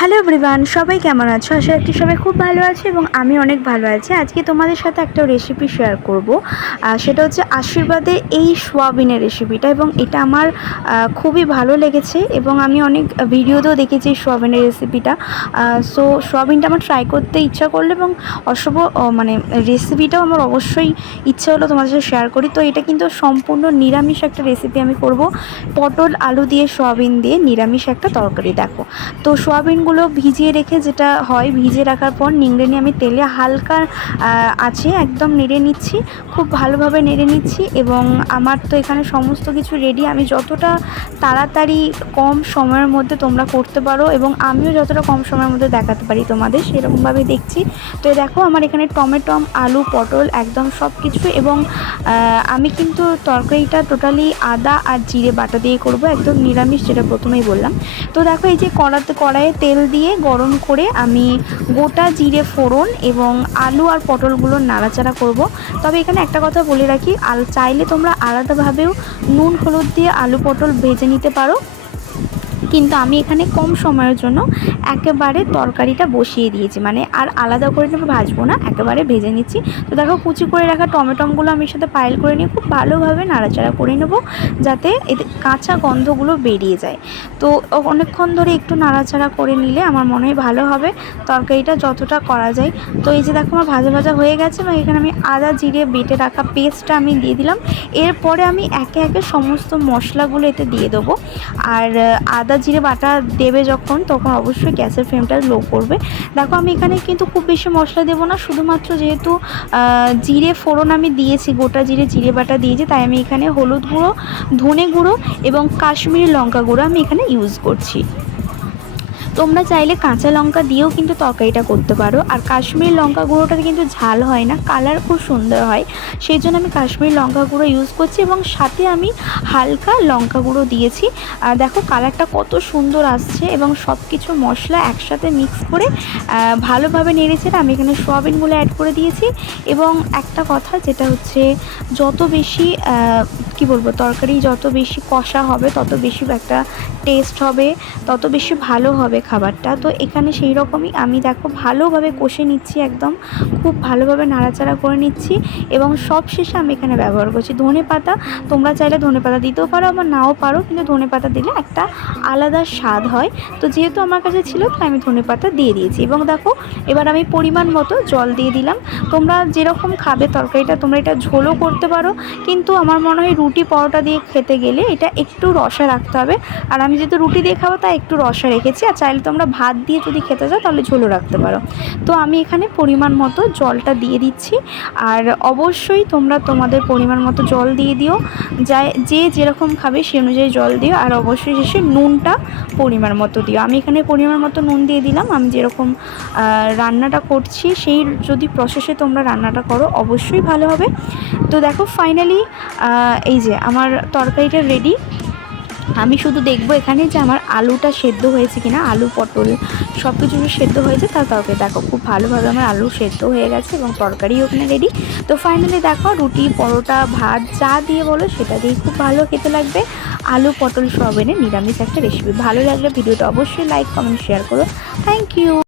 Hello everyone, সবাই কেমন আছো? আশা রাখছি সবাই খুব ভালো আছে এবং আমি অনেক ভালো আছি। আজকে তোমাদের সাথে একটা রেসিপি শেয়ার করব। সেটা হচ্ছে আশীর্বাদের এই সোয়াবিনের রেসিপিটা, এবং এটা আমার খুবই ভালো লেগেছে এবং আমি অনেক ভিডিওতেও দেখেছি সোয়াবিনের রেসিপিটা। সো সোয়াবিনটা আমার ট্রাই করতে ইচ্ছা করলো এবং মানে রেসিপিটাও আমার অবশ্যই ইচ্ছা হলো তোমাদের সাথে শেয়ার করি। তো এটা কিন্তু সম্পূর্ণ নিরামিষ একটা রেসিপি আমি করব, পটল আলু দিয়ে সোয়াবিন দিয়ে নিরামিষ একটা তরকারি। দেখো, তো সোয়াবিনগুলো ভিজিয়ে রেখে, যেটা হয় ভিজিয়ে রাখার পর নিংড়ে নিয়ে আমি তেলে হালকা আছে একদম নেড়ে নিচ্ছি, খুব ভালোভাবে নেড়ে নিচ্ছি। এবং আমার তো এখানে সমস্ত কিছু রেডি। আমি যতটা তাড়াতাড়ি কম সময়ের মধ্যে তোমরা করতে পারো এবং আমিও যতটা কম সময়ের মধ্যে দেখাতে পারি তোমাদের, সেরকমভাবে দেখছি। তো দেখো, আমার এখানে টমেটো, আলু, পটল একদম সব কিছু। এবং আমি কিন্তু তরকারিটা টোটালি আদা আর জিরে বাটা দিয়ে করব, একদম নিরামিষ, যেটা প্রথমেই বললাম। তো দেখো, এই যে কড়াইয়ে তেল দিয়ে গরম করে আমি গোটা জিরে ফোড়ন এবং আলু আর পটলগুলো নাড়াচাড়া করব। তবে এখানে একটা কথা বলে রাখি, চাইলে তোমরা আলাদাভাবেও নুন হলুদ দিয়ে আলু পটল ভেজে নিতে পারো, কিন্তু আমি এখানে কম সময়ের জন্য একেবারে তরকারিটা বসিয়ে দিয়েছি, মানে আর আলাদা করে ভাজবো না, একেবারে ভেজে নিচ্ছি। তো দেখো, কুচি করে রাখা টমেটোগুলো আমি সাথে পাইল করে নিয়ে খুব ভালোভাবে নাড়াচাড়া করে নেব, যাতে এতে কাঁচা গন্ধগুলো বেরিয়ে যায়। তো অনেকক্ষণ ধরে একটু নাড়াচাড়া করে নিলে আমার মনে হয় ভালো হবে তরকারিটা যতটা করা যায়। তো এই যে দেখো, আমার ভাজা ভাজা হয়ে গেছে এবং এখানে আমি আদা জিরে বেটে রাখা পেস্টটা আমি দিয়ে দিলাম। এরপরে আমি একে একে সমস্ত মশলাগুলো এতে দিয়ে দেবো। আর আদা জিরে বাটা দেবে যখন, তখন অবশ্যই গ্যাসের ফ্লেমটা লো করবে। দেখো, আমি এখানে কিন্তু খুব বেশি মশলা দেবো না, শুধুমাত্র যেহেতু জিরে ফোড়ন আমি দিয়েছি, গোটা জিরে বাটা দিয়েছি, তাই আমি এখানে হলুদ গুঁড়ো, ধনে গুঁড়ো এবং কাশ্মীরি লঙ্কা গুঁড়ো আমি এখানে ইউজ করছি। তোমরা চাইলে কাঁচা লঙ্কা দিয়েও কিন্তু তরকারিটা করতে পারো। আর কাশ্মীরি লঙ্কা গুঁড়োটাতে কিন্তু ঝাল হয় না, কালার খুব সুন্দর হয়, সেই জন্য আমি কাশ্মীরি লঙ্কা গুঁড়ো ইউজ করছি এবং সাথে আমি হালকা লঙ্কা গুঁড়ো দিয়েছি। আর দেখো, কালারটা কত সুন্দর আসছে এবং সব কিছু মশলা একসাথে মিক্স করে ভালোভাবে নেড়েছে। আমি এখানে সোয়াবিনগুলো অ্যাড করে দিয়েছি। এবং একটা কথা, যেটা হচ্ছে যত বেশি কি বলবো, তরকারি যত বেশি কষা হবে তত বেশি একটা টেস্ট হবে, তত বেশি ভালো হবে খাবারটা। তো এখানে সেই রকমই আমি দেখো ভালোভাবে কষে নিচ্ছি, একদম খুব ভালোভাবে নাড়াচাড়া করে নিচ্ছি। এবং সব শেষে আমি এখানে ব্যবহার করছি ধনে পাতা। তোমরা চাইলে ধনে পাতা দিতেও পারো, আবার নাও পারো, কিন্তু ধনে পাতা দিলে একটা আলাদা স্বাদ হয়। তো যেহেতু আমার কাছে ছিল, তাই আমি ধনে পাতা দিয়ে দিয়েছি। এবং দেখো, এবার আমি পরিমাণ মতো জল দিয়ে দিলাম। তোমরা যেরকম খাবে তরকারিটা, তোমরা এটা ঝোলও করতে পারো, কিন্তু আমার মনে হয় রুটি পরোটা দিয়ে খেতে গেলে এটা একটু রসা রাখতে হবে। আর আমি যেহেতু রুটি দিয়ে খাবো, তাই একটু রসা রেখেছি। আর চাইলে তোমরা ভাত দিয়ে যদি খেতে চাও তাহলে ঝোলও রাখতে পারো। তো আমি এখানে পরিমাণ মতো জলটা দিয়ে দিচ্ছি। আর অবশ্যই তোমরা তোমাদের পরিমাণ মতো জল দিয়ে দিও, যে যেরকম খাবে সে অনুযায়ী জল দিও। আর অবশ্যই শেষে নুনটা পরিমাণ মতো দিও। আমি এখানে পরিমাণ মতো নুন দিয়ে দিলাম। আমি যেরকম রান্নাটা করছি সেই যদি প্রসেসে তোমরা রান্নাটা করো, অবশ্যই ভালো হবে। তো দেখো, ফাইনালি এই যে আমার তরকারিটা রেডি। আমি শুধু দেখবো এখানে যে আমার আলুটা সেদ্ধ হয়েছে কিনা, আলু পটল সব কিছু সেদ্ধ হয়েছে, তার তরকারি দেখো খুব ভালোভাবে আমার আলু সেদ্ধ হয়ে গেছে এবং তরকারিও ওখানে রেডি। তো ফাইনালি দেখো, রুটি পরোটা ভাত যা দিয়ে বলো সেটা দিয়ে খুব ভালো খেতে লাগবে আলু পটল সোয়াবিনের নিরামিষ একটা রেসিপি। ভালো লাগলে ভিডিওটা অবশ্যই লাইক কমেন্ট শেয়ার করো। Thank you.